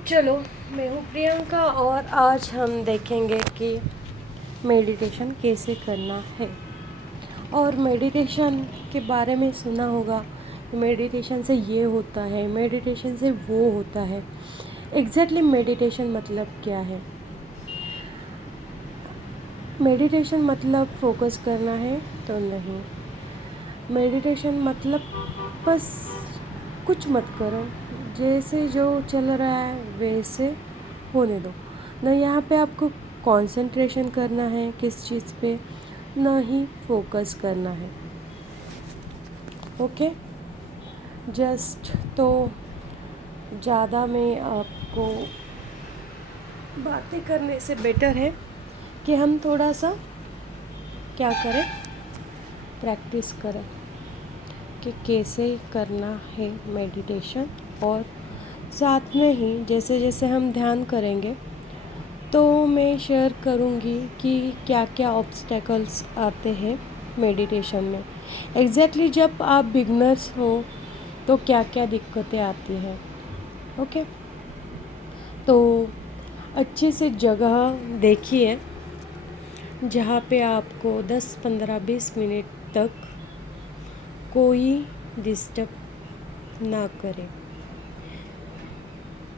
चलो, मैं हूँ प्रियंका और आज हम देखेंगे कि मेडिटेशन कैसे करना है। और मेडिटेशन के बारे में सुना होगा, मेडिटेशन से ये होता है, मेडिटेशन से वो होता है। एग्जैक्टली मेडिटेशन मतलब क्या है? मेडिटेशन मतलब फोकस करना है तो नहीं। मेडिटेशन मतलब बस कुछ मत करो, जैसे जो चल रहा है वैसे होने दो। न यहाँ पे आपको कंसंट्रेशन करना है किस चीज़ पे, न ही फोकस करना है। ओके, जस्ट तो ज़्यादा में आपको बातें करने से बेटर है कि हम थोड़ा सा क्या करें, प्रैक्टिस करें कि कैसे करना है मेडिटेशन। और साथ में ही जैसे जैसे हम ध्यान करेंगे तो मैं शेयर करूँगी कि क्या क्या ऑब्स्टेकल्स आते हैं मेडिटेशन में। एग्जैक्टली जब आप बिगनर्स हो तो क्या क्या दिक्कतें आती हैं। ओके, तो अच्छे से जगह देखिए जहाँ पे आपको 10, 15, 20 मिनट तक कोई डिस्टर्ब ना करे।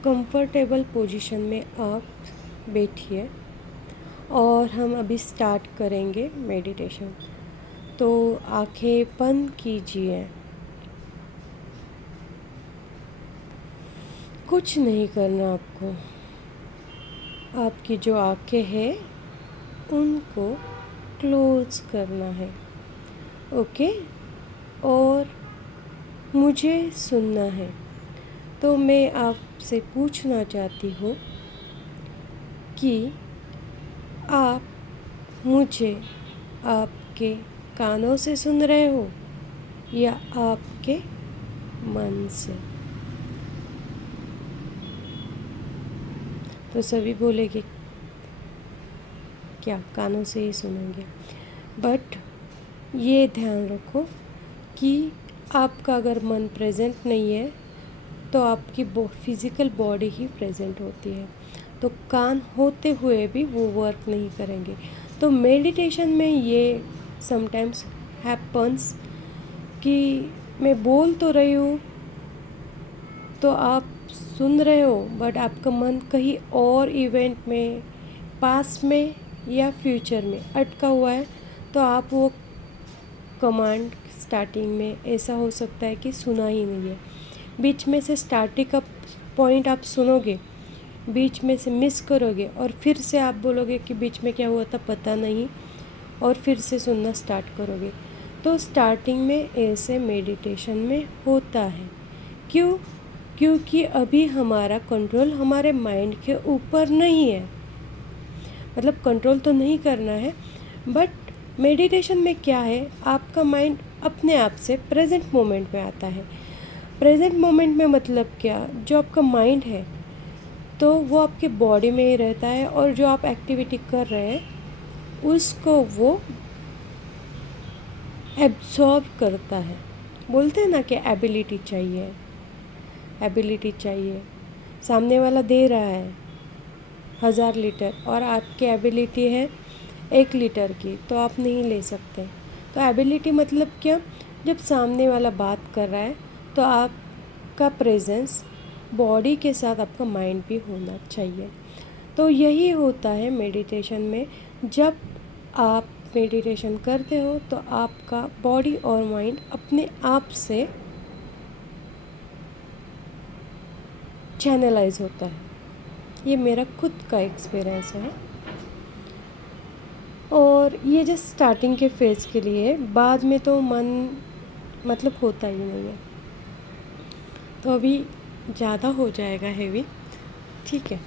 कंफर्टेबल पोजीशन में आप बैठिए और हम अभी स्टार्ट करेंगे मेडिटेशन। तो आंखें बंद कीजिए, कुछ नहीं करना आपको। आपकी जो आंखें हैं उनको क्लोज करना है। ओके, और मुझे सुनना है। तो मैं आपसे पूछना चाहती हूँ कि आप मुझे आपके कानों से सुन रहे हो या आपके मन से? तो सभी बोलेंगे क्या कानों से ही सुनेंगे। बट ये ध्यान रखो कि आपका अगर मन प्रेजेंट नहीं है तो आपकी फिज़िकल बॉडी ही प्रेजेंट होती है, तो कान होते हुए भी वो वर्क नहीं करेंगे। तो मेडिटेशन में ये समटाइम्स हैपन्स कि मैं बोल तो रही हूँ तो आप सुन रहे हो, बट आपका मन कहीं और इवेंट में, पास में या फ्यूचर में अटका हुआ है। तो आप वो कमांड स्टार्टिंग में ऐसा हो सकता है कि सुना ही नहीं है। बीच में से स्टार्टिंग का पॉइंट आप सुनोगे, बीच में से मिस करोगे और फिर से आप बोलोगे कि बीच में क्या हुआ था पता नहीं, और फिर से सुनना स्टार्ट करोगे। तो स्टार्टिंग में ऐसे मेडिटेशन में होता है। क्यों? क्योंकि अभी हमारा कंट्रोल हमारे माइंड के ऊपर नहीं है। मतलब कंट्रोल तो नहीं करना है, बट मेडिटेशन में क्या है, आपका माइंड अपने आप से प्रेजेंट मोमेंट में आता है। प्रेजेंट मोमेंट में मतलब क्या, जो आपका माइंड है तो वो आपके बॉडी में ही रहता है और जो आप एक्टिविटी कर रहे हैं उसको वो एब्जॉर्ब करता है। बोलते हैं ना कि एबिलिटी चाहिए, एबिलिटी चाहिए। सामने वाला दे रहा है 1000 लीटर और आपकी एबिलिटी है 1 लीटर की, तो आप नहीं ले सकते। तो एबिलिटी मतलब क्या, जब सामने वाला बात कर रहा है तो आपका प्रेजेंस बॉडी के साथ आपका माइंड भी होना चाहिए। तो यही होता है मेडिटेशन में। जब आप मेडिटेशन करते हो तो आपका बॉडी और माइंड अपने आप से चैनलाइज होता है। ये मेरा खुद का एक्सपीरियंस है। और ये जस्ट स्टार्टिंग के फेज़ के लिए, बाद में तो मन मतलब होता ही नहीं है। तो अभी ज़्यादा हो जाएगा हेवी, ठीक है।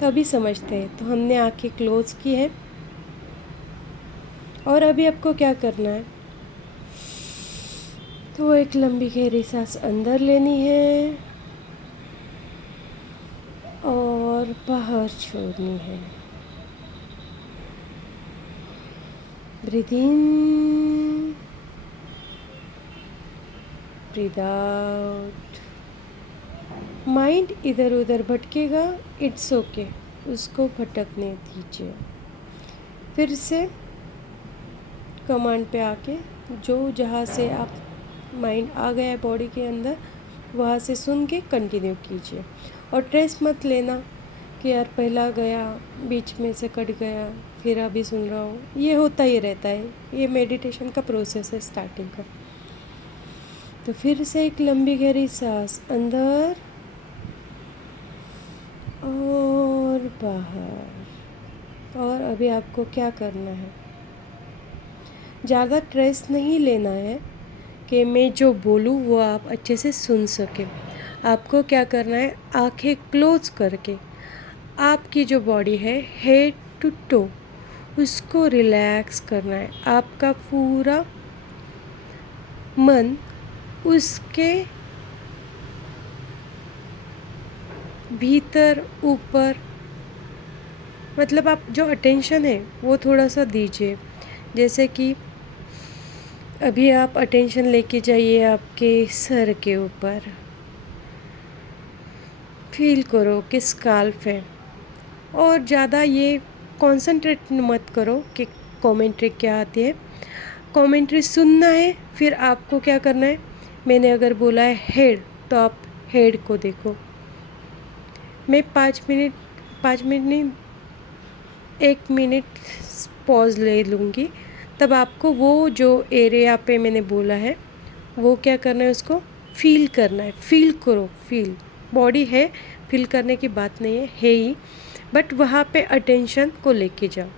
तो अभी समझते हैं। तो हमने आंखें क्लोज की है और अभी आपको क्या करना है, तो एक लंबी गहरी सांस अंदर लेनी है और बाहर छोड़नी है। Breathe in, breathe out. Mind इधर उधर भटकेगा, इट्स ओके, उसको भटकने दीजिए। फिर से कमांड पे आके जो जहाँ से आप माइंड आ गया है बॉडी के अंदर, वहाँ से सुन के कंटिन्यू कीजिए। और स्ट्रेस मत लेना कि यार पहला गया, बीच में से कट गया, फिर अभी सुन रहा हूँ। ये होता ही रहता है, ये मेडिटेशन का प्रोसेस है स्टार्टिंग का। तो फिर से एक लंबी गहरी सांस अंदर और बाहर। और अभी आपको क्या करना है, ज़्यादा स्ट्रेस नहीं लेना है कि मैं जो बोलूँ वो आप अच्छे से सुन सकें। आपको क्या करना है, आंखें क्लोज करके आपकी जो बॉडी है हेड टू टो, उसको रिलैक्स करना है। आपका पूरा मन उसके भीतर ऊपर, मतलब आप जो अटेंशन है वो थोड़ा सा दीजिए। जैसे कि अभी आप अटेंशन लेके जाइए आपके सर के ऊपर, फील करो कि स्काल्फ है। और ज़्यादा ये कंसंट्रेट मत करो कि कमेंट्री क्या आती है। कमेंट्री सुनना है, फिर आपको क्या करना है, मैंने अगर बोला है हेड, तो आप हेड को देखो। मैं 5 मिनट नहीं, 1 मिनट पॉज ले लूँगी। तब आपको वो जो एरिया पे मैंने बोला है वो क्या करना है, उसको फील करना है। फील करो, फील बॉडी है, फील करने की बात नहीं है ही, बट वहाँ पे अटेंशन को लेके जाओ।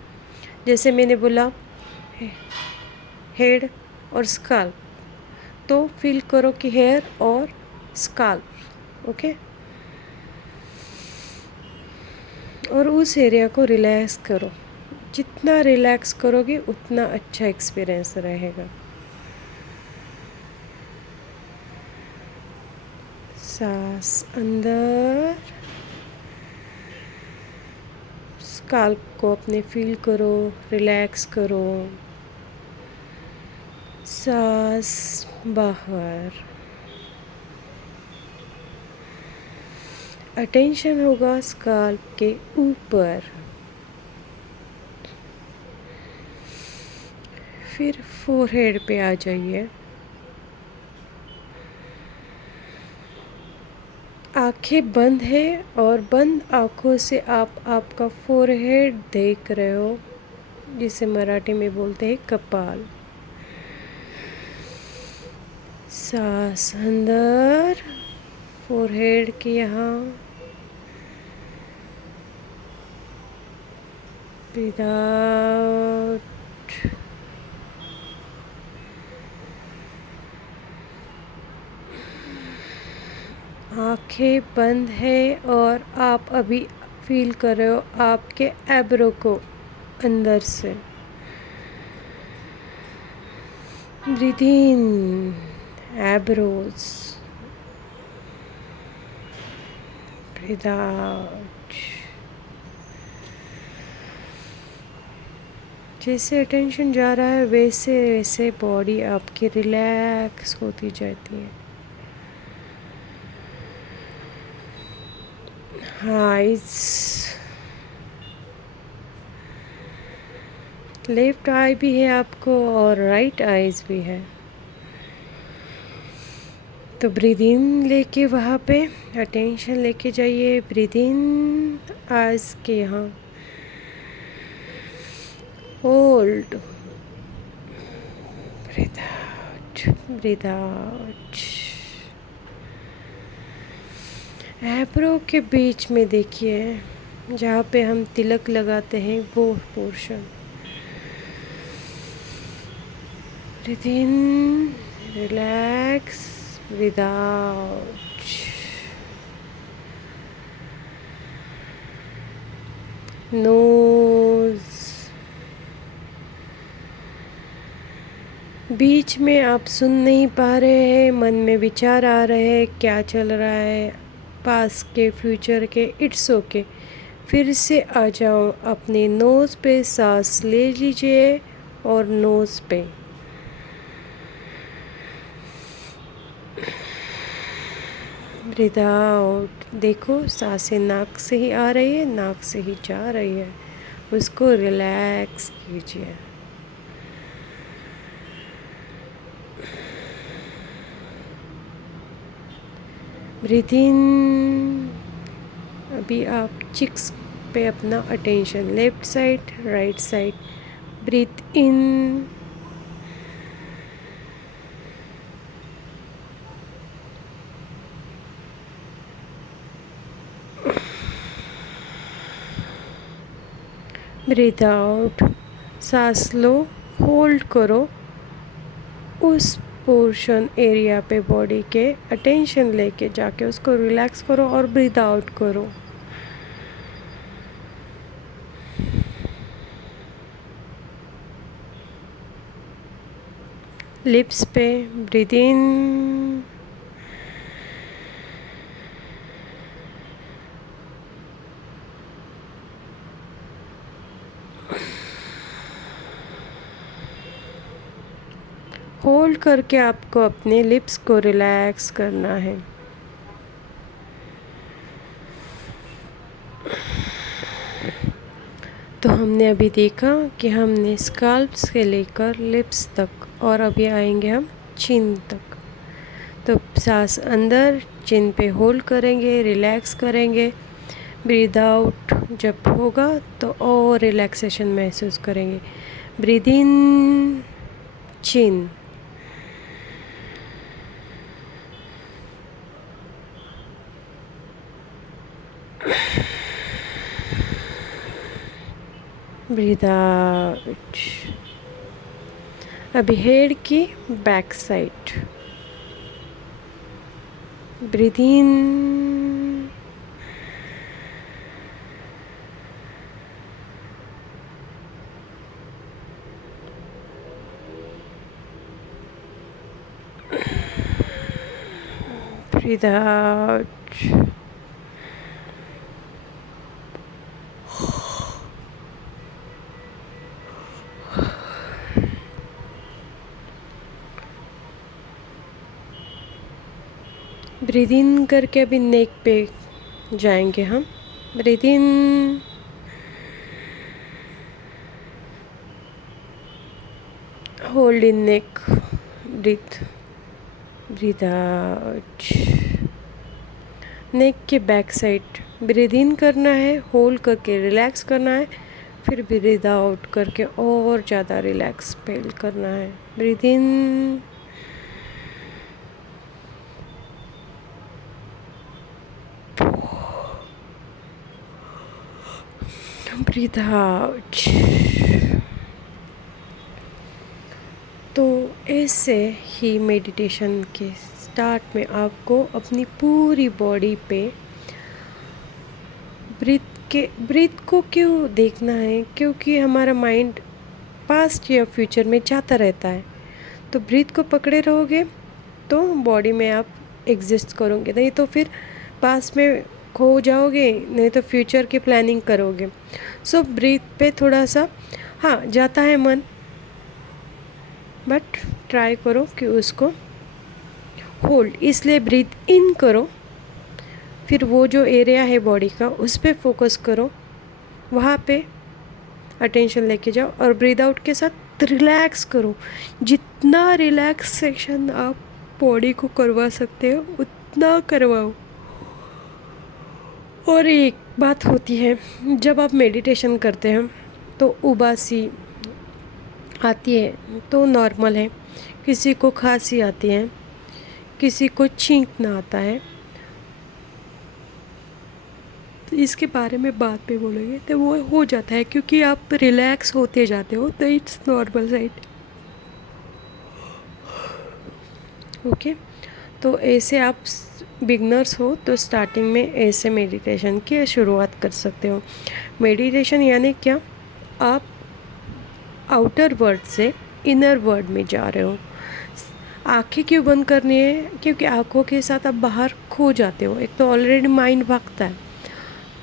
जैसे मैंने बोला हेड और स्काल्प, तो फील करो कि हेयर और स्काल्प, ओके। और उस एरिया को रिलैक्स करो। जितना रिलैक्स करोगे उतना अच्छा एक्सपीरियंस रहेगा। सांस अंदर, स्काल्प को अपने फील करो, रिलैक्स करो। सांस बाहर, अटेंशन होगा स्काल्प के ऊपर। फिर फोरहेड पे आ जाइए। आंखें बंद है और बंद आँखों से आप आपका फोरहेड देख रहे हो, जिसे मराठी में बोलते हैं कपाल। सांस अंदर, फोरहेड के यहाँ, ब्रीथ आउट। आँखें बंद है और आप अभी फील कर रहे हो आपके एब्रो को अंदर से। ब्रीथ इन, एब्रोज, ब्रीथ आउट। जैसे अटेंशन जा रहा है वैसे वैसे बॉडी आपकी रिलैक्स होती जाती है। आइज, लेफ्ट आई भी है आपको और राइट आइज भी है। तो ब्रीद इन लेके वहाँ पे अटेंशन लेके जाइए। ब्रीद इन आइज के यहाँ, hold, breathe out, breathe out. Eyebrow के बीच में देखिए, जहाँ पे हम तिलक लगाते हैं वो portion. Breathe in, relax, breathe out. Nose, बीच में आप सुन नहीं पा रहे हैं, मन में विचार आ रहे हैं, क्या चल रहा है पास के फ्यूचर के, इट्स ओके। फिर से आ जाओ अपने नोज़ पे, सांस ले लीजिए और नोज़ पे ब्रीथ आउट। देखो सांसें नाक से ही आ रही है, नाक से ही जा रही है, उसको रिलैक्स कीजिए। Breathe in. अभी आप चिक्स पे अपना attention, left side right side. Breathe in, breathe out. सांस लो, होल्ड करो, उस पोर्शन एरिया पे बॉडी के अटेंशन लेके जाके उसको रिलैक्स करो और ब्रीथ आउट करो। लिप्स पे ब्रीथ इन, होल्ड करके आपको अपने लिप्स को रिलैक्स करना है। तो हमने अभी देखा कि हमने स्काल्प से लेकर लिप्स तक और अभी आएंगे हम चिन तक। तो सांस अंदर, चिन पे होल्ड करेंगे, रिलैक्स करेंगे। ब्रीद आउट जब होगा तो और रिलैक्सेशन महसूस करेंगे। Breathe in, chin. Breathe out. अभी हेड की back side. Breathe in, breathe out. Breathe in करके अभी नेक पे जाएंगे हम। Breathe in, hold in neck, breath, breathe out. Neck के बैक साइड ब्रीद इन करना है, होल्ड करके रिलैक्स करना है, फिर ब्रीद आउट करके और ज़्यादा रिलैक्स फील करना है। Breathe in, breathe out. तो ऐसे ही मेडिटेशन के स्टार्ट में आपको अपनी पूरी बॉडी पे ब्रीथ को क्यों देखना है, क्योंकि हमारा माइंड पास्ट या फ्यूचर में जाता रहता है। तो ब्रीथ को पकड़े रहोगे तो बॉडी में आप एग्जिस्ट करोगे, नहीं तो फिर पास्ट में खो जाओगे, नहीं तो फ्यूचर की प्लानिंग करोगे। सो ब्रीथ पे थोड़ा सा हाँ जाता है मन, बट ट्राई करो कि उसको होल्ड, इसलिए ब्रीथ इन करो, फिर वो जो एरिया है बॉडी का उस पर फोकस करो, वहाँ पे अटेंशन लेके जाओ और ब्रीद आउट के साथ रिलैक्स करो। जितना रिलैक्सेशन आप बॉडी को करवा सकते हो उतना करवाओ। और एक बात होती है, जब आप मेडिटेशन करते हैं तो उबासी आती है तो नॉर्मल है, किसी को खांसी आती है, किसी को छींकना आता है, तो इसके बारे में बाद में बोलेंगे। तो वो हो जाता है क्योंकि आप रिलैक्स होते जाते हो, तो इट्स नॉर्मल राइट। ओके, तो ऐसे आप बिगनर्स हो तो स्टार्टिंग में ऐसे मेडिटेशन की शुरुआत कर सकते हो। मेडिटेशन यानी क्या, आप आउटर वर्ल्ड से इनर वर्ल्ड में जा रहे हो। आंखें क्यों बंद करनी है, क्योंकि आंखों के साथ आप बाहर खो जाते हो। एक तो ऑलरेडी माइंड भागता है,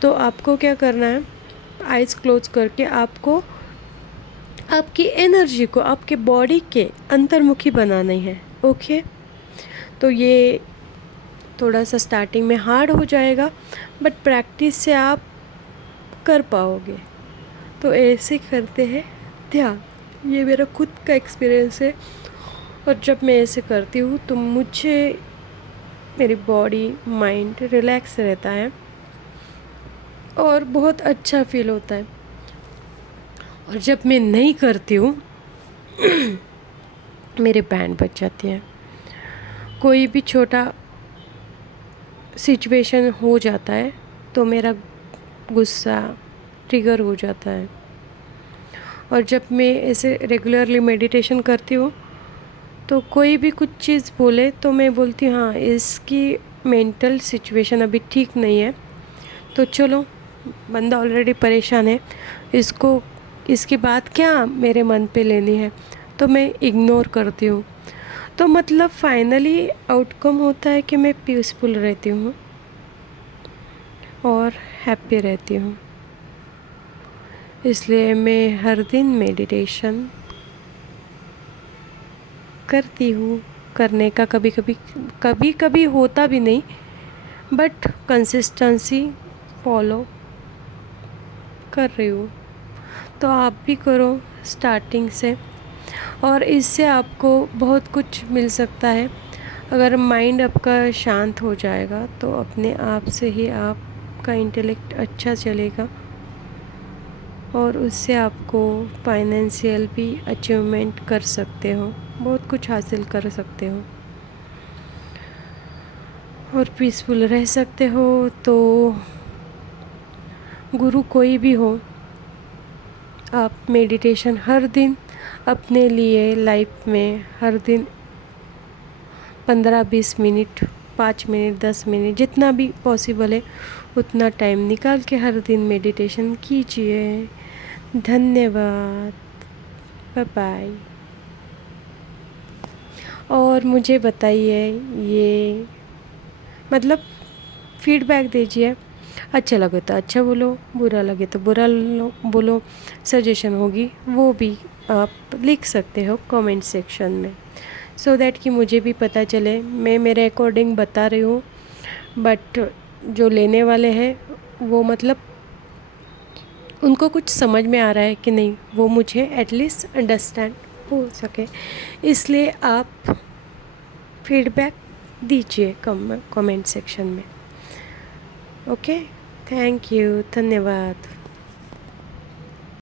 तो आपको क्या करना है, आइज़ क्लोज करके आपको आपकी एनर्जी को आपके बॉडी के अंतर्मुखी बनानी है। ओके, तो ये थोड़ा सा स्टार्टिंग में हार्ड हो जाएगा, बट प्रैक्टिस से आप कर पाओगे। तो ऐसे करते हैं ध्यान। ये मेरा खुद का एक्सपीरियंस है, और जब मैं ऐसे करती हूँ तो मुझे मेरी बॉडी माइंड रिलैक्स रहता है और बहुत अच्छा फील होता है। और जब मैं नहीं करती हूँ मेरे बैंड बज जाती है। कोई भी छोटा सिचुएशन हो जाता है तो मेरा गुस्सा ट्रिगर हो जाता है। और जब मैं ऐसे रेगुलरली मेडिटेशन करती हूँ तो कोई भी कुछ चीज़ बोले तो मैं बोलती हूँ हाँ, इसकी मेंटल सिचुएशन अभी ठीक नहीं है, तो चलो, बंदा ऑलरेडी परेशान है, इसकी बात क्या मेरे मन पे लेनी है, तो मैं इग्नोर करती हूँ। तो मतलब फाइनली आउटकम होता है कि मैं पीसफुल रहती हूँ और हैप्पी रहती हूँ। इसलिए मैं हर दिन मेडिटेशन करती हूँ। करने का कभी कभी होता भी नहीं, बट कंसिस्टेंसी फॉलो कर रही हूँ। तो आप भी करो स्टार्टिंग से, और इससे आपको बहुत कुछ मिल सकता है। अगर माइंड आपका शांत हो जाएगा तो अपने आप से ही आपका इंटेलेक्ट अच्छा चलेगा, और उससे आपको फाइनेंशियल भी अचीवमेंट कर सकते हो, बहुत कुछ हासिल कर सकते हो और पीसफुल रह सकते हो। तो गुरु कोई भी हो, आप मेडिटेशन हर दिन अपने लिए लाइफ में हर दिन 15-20 मिनट, 5 मिनट, 10 मिनट, जितना भी पॉसिबल है उतना टाइम निकाल के हर दिन मेडिटेशन कीजिए। धन्यवाद। Bye bye. और मुझे बताइए, ये मतलब फीडबैक दीजिए। अच्छा लगे तो अच्छा बोलो, बुरा लगे तो बुरा बोलो। सजेशन होगी वो भी आप लिख सकते हो कमेंट सेक्शन में, सो दैट कि मुझे भी पता चले। मैं मेरे अकॉर्डिंग बता रही हूँ, बट जो लेने वाले हैं वो मतलब उनको कुछ समझ में आ रहा है कि नहीं, वो मुझे एटलीस्ट अंडरस्टैंड हो सके। इसलिए आप फीडबैक दीजिए कमेंट सेक्शन में। ओके, थैंक यू, धन्यवाद।